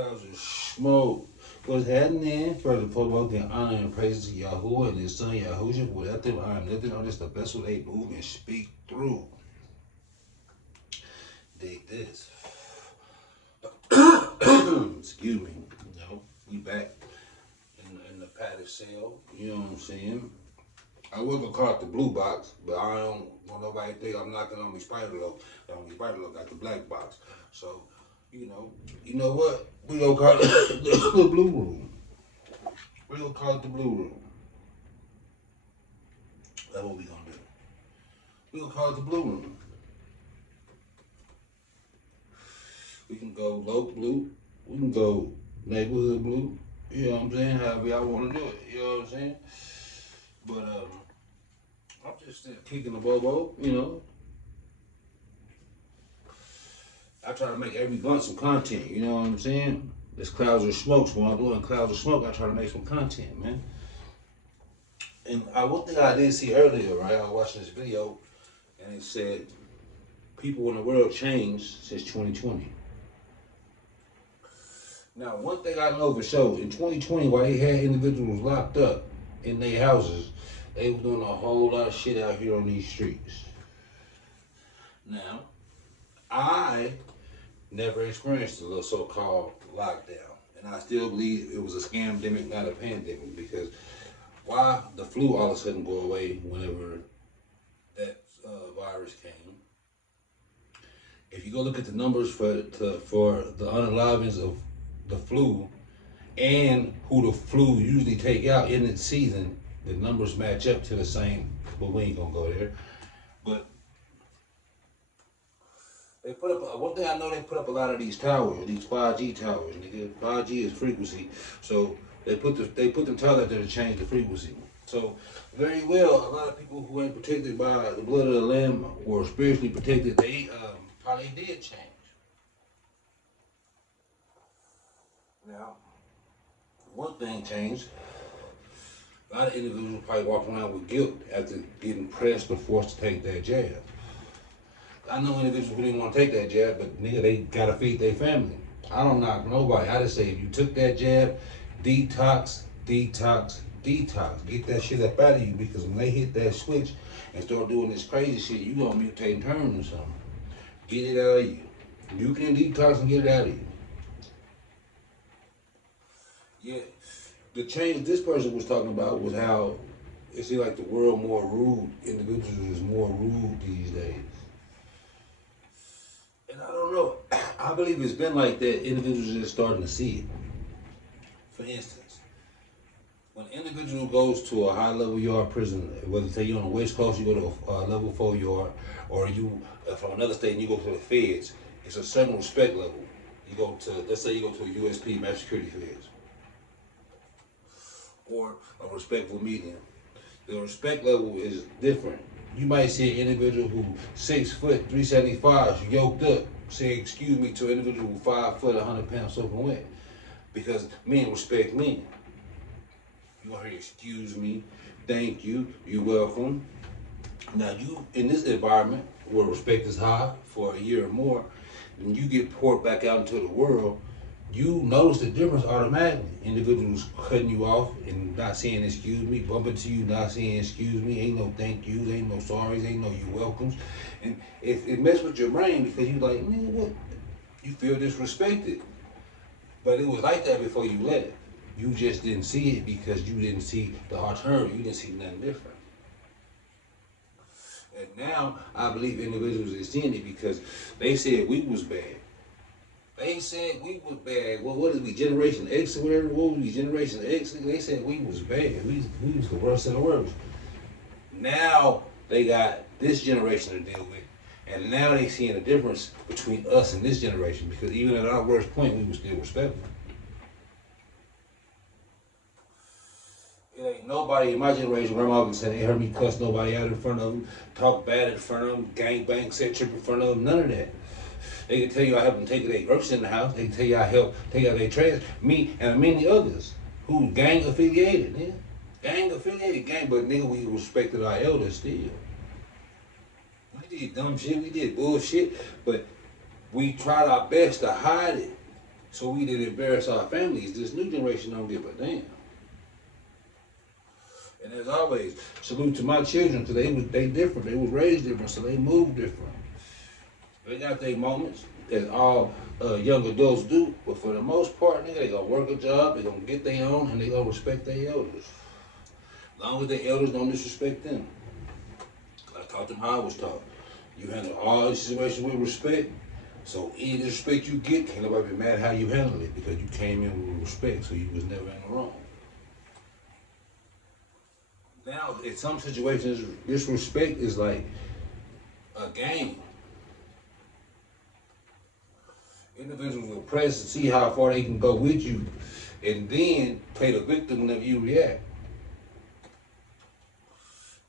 Clouds of smoke. What's happening? First and foremost, give honor and praise to Yahuwah and his son Yahushua. Without them, I am nothing on this the vessel they move and speak through. Dig this. Excuse me. No, we back in the padded cell. You know what I'm saying? I was gonna call it the blue box, but I don't want nobody to think I'm knocking on me spider look. On me spider look got the black box. So, you know what? We gonna call it the blue room. We gonna call it the blue room. That's what we gonna do. We gonna call it the blue room. We can go low blue. We can go neighborhood blue. You know what I'm saying? However y'all wanna do it. You know what I'm saying? But I'm just still kicking the bobo, you know. I try to make every month some content, you know what I'm saying? There's clouds of smoke, so when I'm doing clouds of smoke, I try to make some content, man. And one thing I did see earlier, right? I was watching this video, and it said people in the world changed since 2020. Now, one thing I know for sure, in 2020, while they had individuals locked up in their houses, they were doing a whole lot of shit out here on these streets. Now, I never experienced a little so-called lockdown, and I still believe it was a scamdemic, not a pandemic, because why the flu all of a sudden go away whenever that virus came? If you go look at the numbers for the unalivings of the flu and who the flu usually take out in its season, the numbers match up to the same, but we ain't gonna go there. But they put up, one thing I know, they put up a lot of these towers, these 5G towers, nigga. 5G is frequency. So they put them towers out there to change the frequency. So very well, a lot of people who ain't protected by the blood of the lamb or spiritually protected, they probably did change. Now, one thing changed. A lot of individuals probably walking around with guilt after getting pressed or forced to take that jab. I know individuals who didn't want to take that jab, but nigga, they gotta feed their family. I don't knock nobody. I just say if you took that jab, detox, detox, detox. Get that shit up out of you, because when they hit that switch and start doing this crazy shit, you gonna mutate and turn or something. Get it out of you. You can detox and get it out of you. Yeah. The change this person was talking about was how it seems like the world more rude. Individuals is more rude these days. And I don't know. I believe it's been like that. Individuals are just starting to see it. For instance, when an individual goes to a high level yard prison, whether say you're on the West Coast, you go to a level 4 yard, or you from another state and you go to the feds, it's a certain respect level. You go to, let's say you go to a USP, Maximum Security Feds, or a respectful medium. The respect level is different. You might see an individual who 6 foot, 375, yoked up, say excuse me to an individual who 5 foot, 100 pounds soaking wet. Because men respect men. You gonna hear excuse me, thank you, you're welcome. Now you, in this environment where respect is high for a year or more, and you get poured back out into the world, you notice the difference automatically. Individuals cutting you off and not saying excuse me, bumping to you, not saying excuse me, ain't no thank yous, ain't no sorries, ain't no you welcomes. And it messes with your brain because you like, man, what? You feel disrespected. But it was like that before you left. You just didn't see it because you didn't see the alternative. You didn't see nothing different. And now I believe individuals are seeing it because they said we was bad. They said we was bad. Well, what is we, Generation X or whatever? What was we, Generation X? They said we was bad. We was the worst of the worst. Now they got this generation to deal with. And now they seeing a difference between us and this generation, because even at our worst point, we were still respectful. It ain't nobody in my generation, grandma would say they heard me cuss nobody out in front of them, talk bad in front of them, gang bang, set trip in front of them, none of that. They can tell you I helped them take their groceries in the house. They can tell you I helped take out their trash. Me and many others who gang affiliated, nigga. Gang affiliated, gang, but nigga, we respected our elders still. We did dumb shit, we did bullshit, but we tried our best to hide it. So we didn't embarrass our families. This new generation don't give a damn. And as always, salute to my children because they different. They was raised different, so they move different. They got their moments, as all young adults do. But for the most part, nigga, they gonna work a job, they gonna get their own, and they gonna respect their elders. As long as their elders don't disrespect them. I taught them how I was taught. You handle all situations with respect. So any disrespect you get, can't nobody be mad how you handle it because you came in with respect, so you was never in the wrong. Now, in some situations, disrespect is like a game. Individuals will press and see how far they can go with you, and then play the victim whenever you react.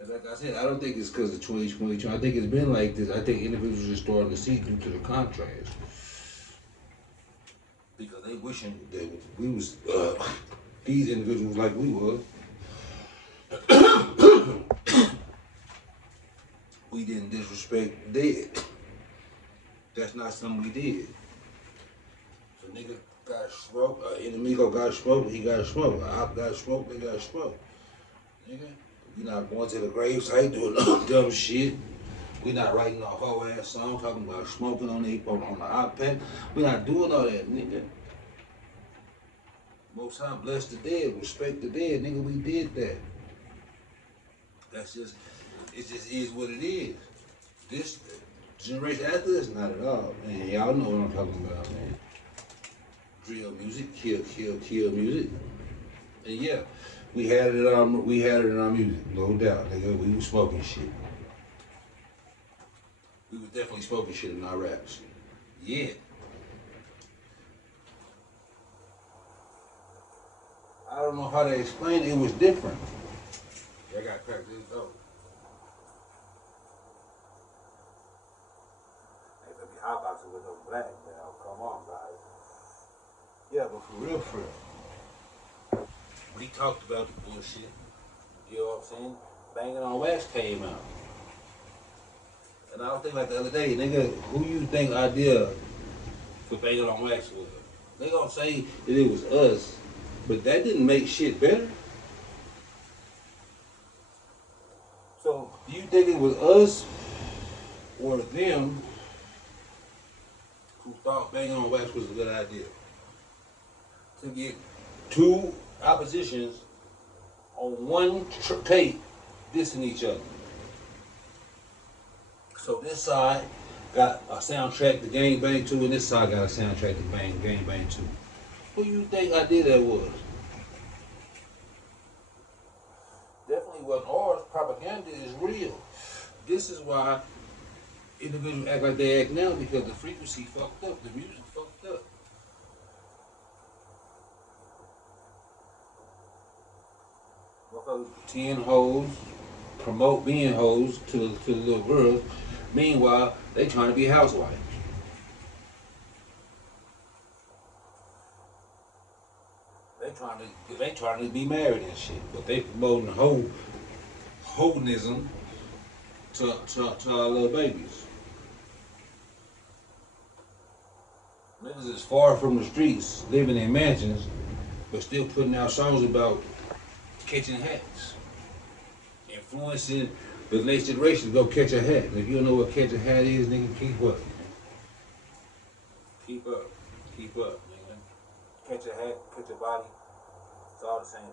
And like I said, I don't think it's because of 2022. I think it's been like this. I think individuals are starting to see due to the contrast. Because they wishing that we was, these individuals like we was. We didn't disrespect the dead. That's not something we did. So nigga got smoked, enemigo got smoked, he got smoked. Op got smoked, they got smoked. Nigga, we not going to the gravesite doing dumb shit. We not writing a whole ass song talking about smoking on the iPad. We not doing all that, nigga. Most High bless the dead, respect the dead, nigga. We did that. That's just, it just is what it is. This generation after us, not at all, man. Y'all know what I'm talking about, man. Drill music, kill music, and yeah, we had it in our music, no doubt, nigga. We was smoking shit. We was definitely smoking shit in our raps. Yeah. I don't know how to explain it. It was different. I gotta crack this dope. Hey, let me hotboxing with no black now. Come on, guys. Yeah, but for real, we talked about the bullshit. You know what I'm saying? Banging on Wax came out. And I was thinking like the other day, nigga, who you think idea for Banging on Wax was? They gonna say that it was us, but that didn't make shit better. So, do you think it was us or them who thought Banging on Wax was a good idea? To get two oppositions on one tape dissing each other. So this side got a soundtrack to Gang Bang 2, and this side got a soundtrack to Gang Bang 2. Who you think idea that was? Definitely wasn't ours. Propaganda is real. This is why individuals act like they act now, because the frequency fucked up, the music fucked up. Motherfuckers 10 hoes, promote being hoes to the little girls. Meanwhile, they trying to be housewives. They trying to be married and shit, but they promoting holism to our little babies. Niggas is far from the streets, living in mansions, but still putting out songs about catching hats, influencing the next generation to go catch a hat. And if you don't know what catch a hat is, nigga, keep up. Keep up, nigga. Catch a hat, catch a body. It's all the same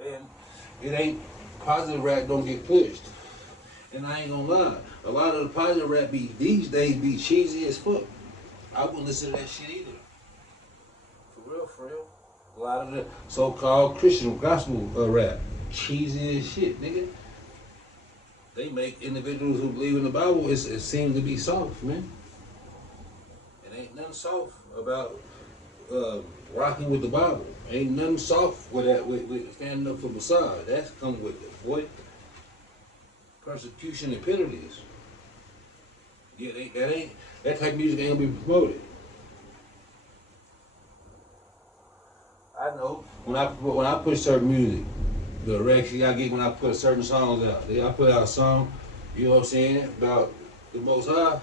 shit. And it ain't, positive rap don't get pushed. And I ain't gonna lie, a lot of the positive rap these days be cheesy as fuck. I wouldn't listen to that shit either. For real. A lot of the so-called Christian gospel rap, cheesy as shit, nigga. They make individuals who believe in the Bible, it seems to be soft, man. Ain't nothing soft about rocking with the Bible. Ain't nothing soft with that, with standing up for Messiah. That's come with it, boy. Persecution and penalties. Yeah, that type of music ain't gonna be promoted. I know when I put certain music, the reaction I get when I put certain songs out. I put out a song, you know what I'm saying, about the Most High.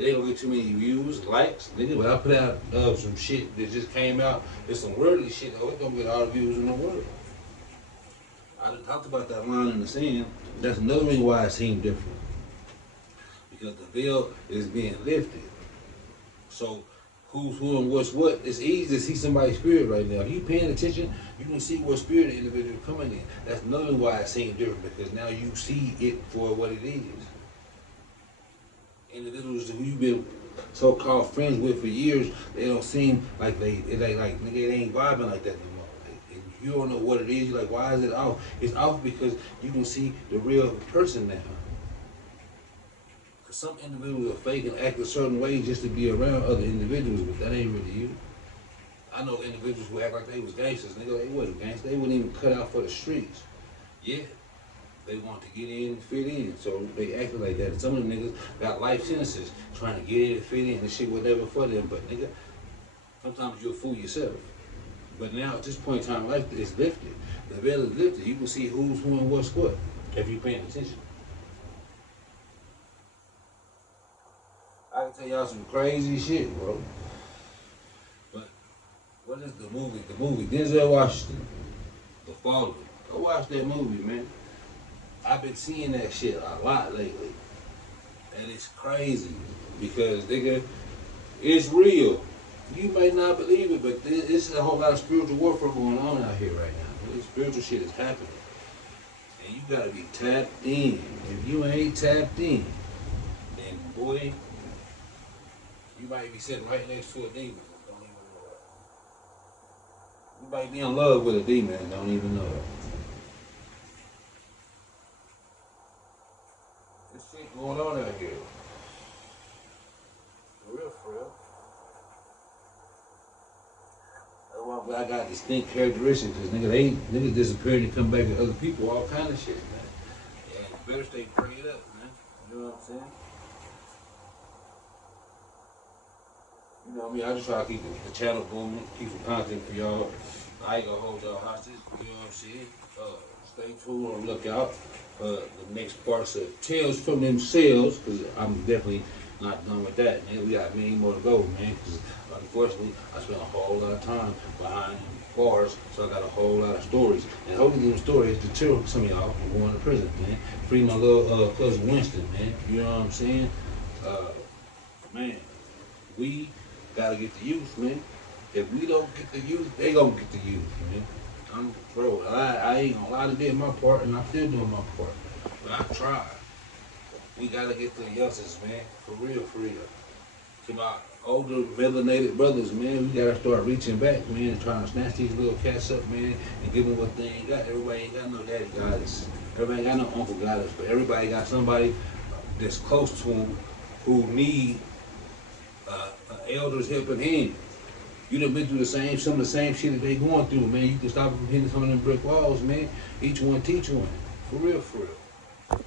It ain't gonna get too many views, likes, nigga. But I put out some shit that just came out. It's some worldly shit. Oh, it don't get all the views in the world. I done talked about that line in the sand. That's another reason why it seemed different. Because the veil is being lifted. So who's who and what's what? It's easy to see somebody's spirit right now. If you paying attention, you can see what spirit the individual is coming in. That's another why it seems different, because now you see it for what it is. Individuals who you've been so-called friends with for years, they don't seem like nigga, they ain't vibing like that no more. Like, you don't know what it is. You're like, why is it off? It's off because you can see the real person now. Cause some individuals are fake and act a certain way just to be around other individuals, but that ain't really you. I know individuals who act like they was gangsters. Nigga, they wasn't gangsters. They wouldn't even cut out for the streets. Yeah. They want to get in and fit in, so they acted like that. And some of them niggas got life sentences trying to get in and fit in, and shit was never for them. But nigga, sometimes you'll fool yourself. But now at this point in time, life is lifted. The veil is lifted. You can see who's who and what's what if you're paying attention. I can tell y'all some crazy shit, bro. But what is the movie? The movie Denzel Washington, The Fallen. Go watch that movie, man. I've been seeing that shit a lot lately. And it's crazy because, nigga, it's real. You may not believe it, but this is a whole lot of spiritual warfare going on out here right now. This spiritual shit is happening. And you gotta be tapped in. If you ain't tapped in, then boy, you might be sitting right next to a demon. Don't even know it. You might be in love with a demon and don't even know it. Shit going on out here. For real, for real. That's why I got distinct characteristics, because niggas disappearing and come back to other people, all kind of shit, man. Yeah, you better stay prayed up, man. You know what I'm saying? You know what I mean? I just try to keep the channel booming, keep some content for y'all. I ain't gonna hold y'all hostage, you know what I'm saying? Stay tuned on the lookout. The next parts of Tales from Themselves, because I'm definitely not done with that, man. We got many more to go, man, because unfortunately, I spent a whole lot of time behind bars, so I got a whole lot of stories. And hopefully these stories deter some of y'all from going to prison, man. Free my little cousin Winston, man. You know what I'm saying? Man, we gotta get the youth, man. If we don't get the youth, they gonna get the youth, man. Bro, I ain't gonna lie to do my part, and I'm still doing my part. But I tried. We gotta get the youngsters, man. For real, for real. To my older, melanated brothers, man, we gotta start reaching back, man, and trying to snatch these little cats up, man, and give them what they ain't got. Everybody ain't got no daddy goddess. Everybody ain't got no uncle goddess, but everybody got somebody that's close to them who need an elder's helping hand. You done been through some of the same shit that they going through, man. You can stop them from hitting some of them brick walls, man. Each one teach one. For real, for real.